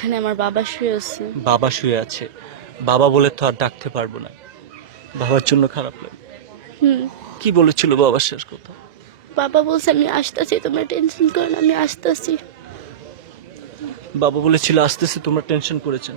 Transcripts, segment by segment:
এখানে আমার বাবা শুয়ে আছে। বাবা শুয়ে আছে। বাবা বলে তো আর ডাকতে পারব না। বাবার জন্য খারাপ লাগে। হুম। কি বলেছিল বাবার শেষ কথা? বাবা বলছে আমি আসতেছি তোমরা টেনশন করো না আমি আসতেছি। বাবা বলেছিল আসতেছে তোমরা টেনশন করেছেন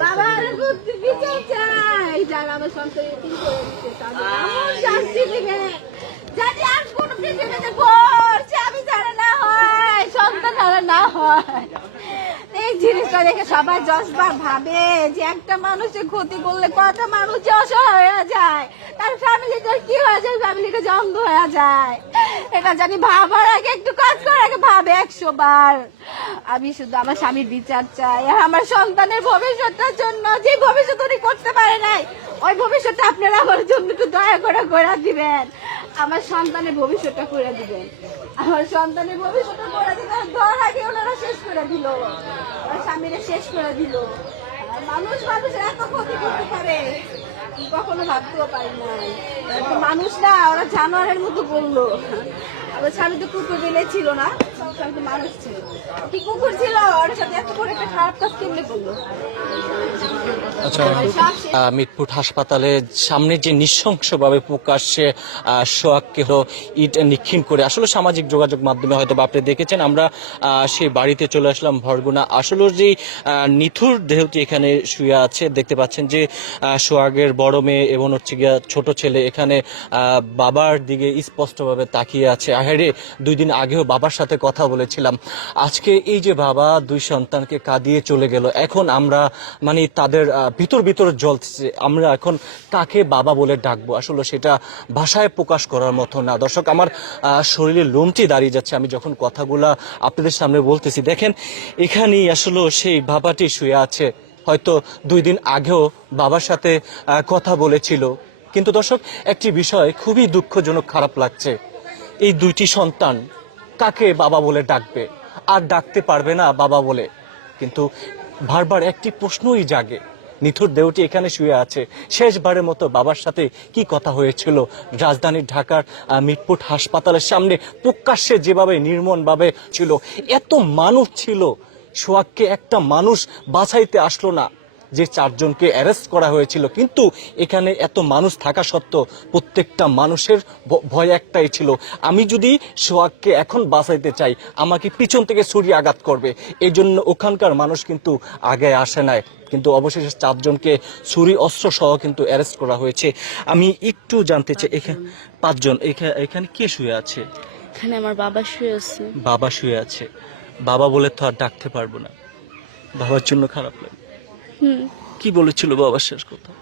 বাবার বিচার আর করছে আমি যারা না হয় সন্তান হারা না হয় এই জিনিসটা দেখে সবাই যশবার ভাবে যে একটা মানুষের ক্ষতি করলে কটা মানুষ যে অসহায় হয়ে যায়? তার ফ্যামিলিতে কি হয়ে যায়? ফ্যামিলিটা জঙ্গ হয়ে যায়। এটা জানি ভাবার আগে একটু কাজ করার আগে ভাবে একশো বার। আমি শুধু আমার স্বামীর বিচার চাই আর আমার সন্তানের ভবিষ্যতের জন্য। যে ভবিষ্যৎ উনি করতে পারে নাই, ওই ভবিষ্যৎটা আপনারা আমার জন্য একটু দয়া করে করে দিবেন। আমার সন্তানের ভবিষ্যৎটা করে দিবেন। আমার সন্তানের ভবিষ্যৎটা করে দিবেন দেওয়ার আগে ওনারা শেষ করে দিল। স্বামীরে শেষ করে দিল। মানুষ মানুষের এত ক্ষতি করতে পারে, কখনো ভাবতেও পারি একটা মানুষ না, ওরা জানোয়ারের মতো বলল। স্বামী তো কুকুর দিলে ছিল না স্বামী তো মানুষ ছিল। কি কুকুর ছিল? ওর সাথে এত বড় একটা খারাপ কাজ কেমনে করল? আচ্ছা শেষ। হাসপাতালে সামনে যে নৃশংসভাবে প্রকাশ্যে সোহাগকে হলো ইট নিক্ষিণ করে, আসলে সামাজিক যোগাযোগ মাধ্যমে হয়তো আপনি দেখেছেন, আমরা সেই বাড়িতে চলে আসলাম ভরগুনা। আসলে যে নিথুর দেহটি এখানে শুয়ে আছে, দেখতে পাচ্ছেন যে সোয়াগের বড় মেয়ে এবং হচ্ছে গিয়া ছোট ছেলে এখানে বাবার দিকে স্পষ্টভাবে তাকিয়ে আছে। আহেরে, দুই দিন আগেও বাবার সাথে কথা বলেছিলাম। আজকে এই যে বাবা দুই সন্তানকে কাঁদিয়ে চলে গেল, এখন আমরা মানে তাদের ভিতর ভিতর জ্বলছে। আমরা এখন কাকে বাবা বলে ডাকবো? আসলে সেটা ভাষায় প্রকাশ করার মতো না। দর্শক, আমার শরীরে লোমটি দাঁড়িয়ে যাচ্ছে। আমি যখন কথাগুলা আপনাদের সামনে বলতেছি, দেখেন, এখানেই আসলে সেই বাবাটি শুয়ে আছে। হয়তো দুই দিন আগেও বাবার সাথে কথা বলেছিল। কিন্তু দর্শক, একটি বিষয় খুবই দুঃখজনক, খারাপ লাগছে। এই দুইটি সন্তান কাকে বাবা বলে ডাকবে? আর ডাকতে পারবে না বাবা বলে। কিন্তু বারবার একটি প্রশ্নই জাগে। নিথুর দেহটি এখানে শুয়ে আছে। শেষবারের মতো বাবার সাথে কি কথা হয়েছিল? রাজধানীর ঢাকার মিটপুট হাসপাতালের সামনে প্রকাশ্যে যেভাবে নির্মমভাবে ছিল, এত মানুষ ছিল, সোহাগকে একটা মানুষ বাছাইতে আসলো না। যে চারজনকে অ্যারেস্ট করা হয়েছিল। কিন্তু এখানে এত মানুষ থাকা সত্ত্বেও প্রত্যেকটা মানুষের ভয় একটাই ছিল। আমি যদি সোহাগকে এখন বাঁচাইতে চাই আমাকে পিছন থেকে ছুরি আঘাত করবে। এই জন্য ওখানকার মানুষ কিন্তু আগে আসে নাই। কিন্তু অবশেষে চারজনকে ছুরি অস্ত্র সহ কিন্তু অ্যারেস্ট করা হয়েছে। আমি একটু জানতে চাই এখানে পাঁচজন এখা- এখানে কে শুয়ে আছে? এখানে আমার বাবা শুয়ে আছে। বাবা শুয়ে আছে। বাবা বলে তো আর ডাকতে পারব না। বাবার জন্য খারাপ লাগে। হুম। কি বলেছিল বাবার শেষ কথা?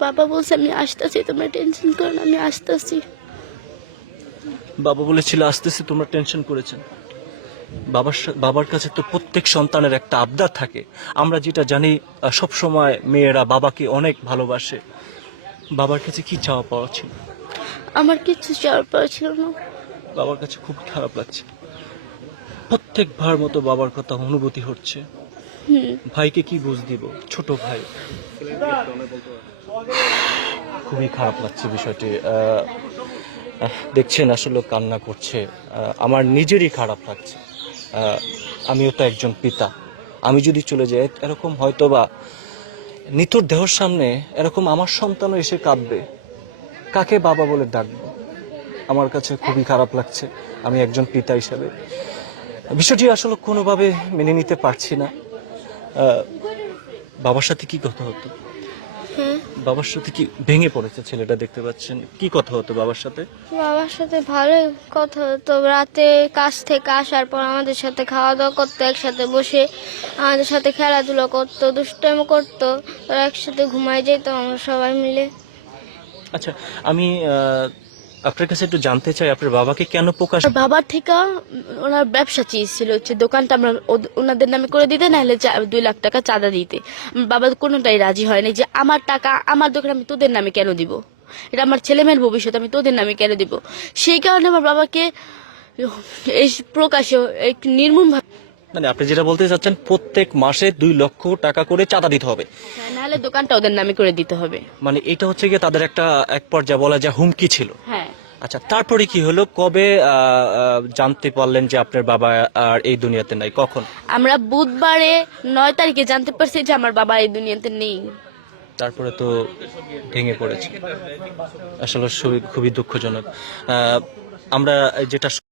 বাবা বলছে আমি আসতেছি তোমরা টেনশন করো না আমি আসতেছি। বাবা বলেছিল আসতেছি তোমরা টেনশন করেছেন। বাবার বাবার কাছে তো প্রত্যেক সন্তানের একটা আবদার থাকে। আমরা যেটা জানি সব সময় মেয়েরা বাবাকে অনেক ভালোবাসে। বাবার কাছে কি চাওয়া পাওয়া ছিল? আমার কিছু চাওয়া পাওয়া ছিল না। বাবার কাছে খুব খারাপ লাগছে। প্রত্যেকবার মতো বাবার কথা অনুভূতি হচ্ছে। ভাইকে কি বুঝ দিব? ছোট ভাই। খুবই খারাপ লাগছে বিষয়টি। দেখছেন আসলে কান্না করছে। আমার নিজেরই খারাপ লাগছে। আমিও তো একজন পিতা। আমি যদি চলে যাই, এরকম হয়তো বা নিতর দেহর সামনে এরকম আমার সন্তানও এসে কাঁদবে। কাকে বাবা বলে ডাকবো? আমার কাছে খুবই খারাপ লাগছে। আমি একজন পিতা হিসাবে। বিষয়টি আসলে কোনোভাবে মেনে নিতে পারছি না। বাবার সাথে কি কথা হতো? হ্যাঁ বাবার সাথে কি ভেঙে পড়েছে ছেলেটা দেখতে পাচ্ছেন? কি কথা হতো বাবার সাথে? বাবার সাথে ভালোই কথা হতো। রাতে কাজ থেকে আসার পর আমাদের সাথে খাওয়া দাওয়া করতো একসাথে বসে আমাদের সাথে খেলাধুলো করতো দুষ্টামি করতো। ওরা একসাথে ঘুমাই যেত আমরা সবাই মিলে। আচ্ছা আমি আপনার কাছে একটু জানতে চাই আপনার বাবাকে কেন প্রকাশ বাবার থেকে ওনার ব্যবসা চেয়েছিল হচ্ছে দোকানটা আমরা ওদ- ওনাদের নামে করে দিতে নাহলে চা- দুই লাখ টাকা চাঁদা দিতে। আমার বাবা কোনোটাই রাজি হয়নি যে আমার টাকা আমার দোকান আমি তোদের নামে কেন দিব? এটা আমার ছেলে মেয়ের ভবিষ্যৎ আমি তোদের নামে কেন দিব? সেই কারণে আমার বাবাকে এই প্রকাশে একটু নির্মম ভাবে মানে আপনি যেটা বলতে চাচ্ছেন প্রত্যেক মাসে দুই লক্ষ টাকা করে চাঁদা দিতে হবে। নাহলে দোকানটা ওদের নামে করে দিতে হবে। মানে এটা হচ্ছে গিয়ে তাদের একটা এক পর্যায়ে বলা যায় হুমকি ছিল। হ্যাঁ আচ্ছা তারপরে কি হলো? কবে জানতে পারলেন যে আপনার বাবা আর এই দুনিয়াতে নাই? কখন? আমরা বুধবারে নয় তারিখে জানতে পারছি যে আমার বাবা এই দুনিয়াতে নেই। তারপরে তো ভেঙে পড়েছে। আসলে খুবই দুঃখজনক। আমরা যেটা